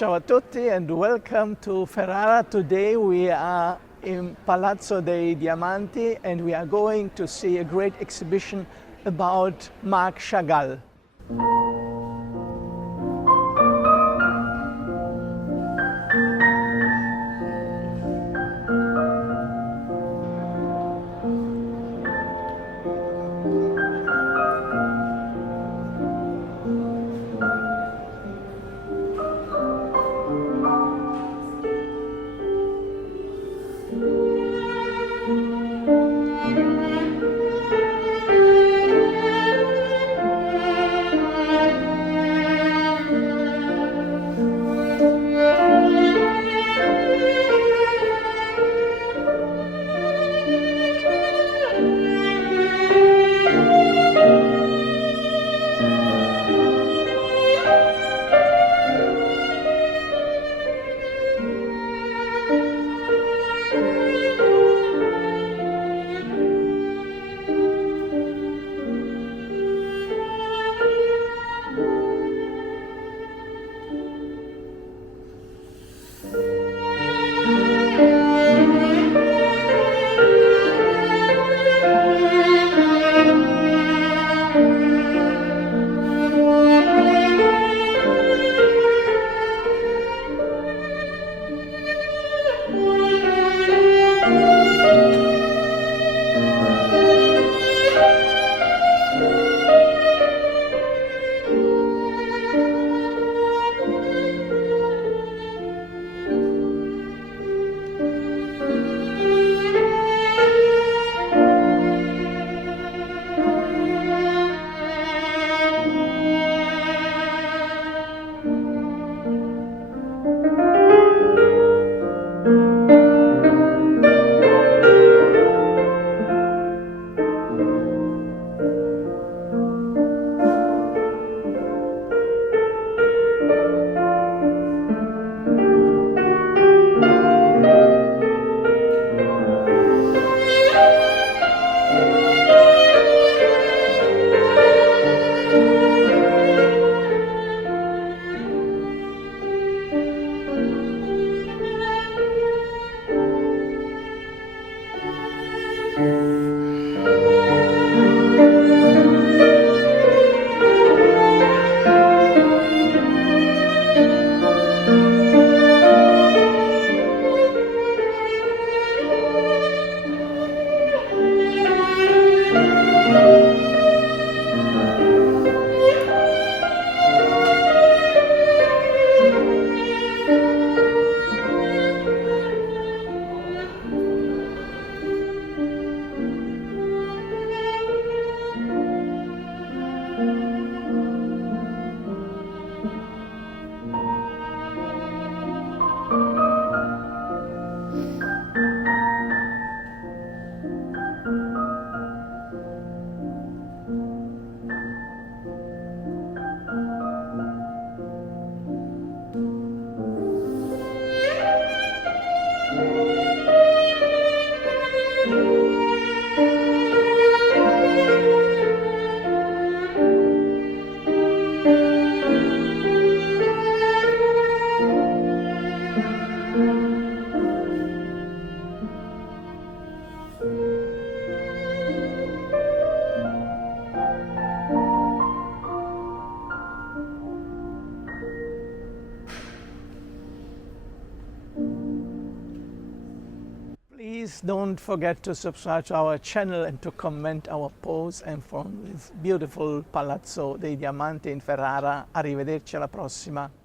Ciao a tutti and welcome to Ferrara. Today we are in Palazzo dei Diamanti and we are going to see a great exhibition about Marc Chagall. Please don't forget to subscribe to our channel and to comment our posts and from this beautiful Palazzo dei Diamanti in Ferrara. Arrivederci alla prossima.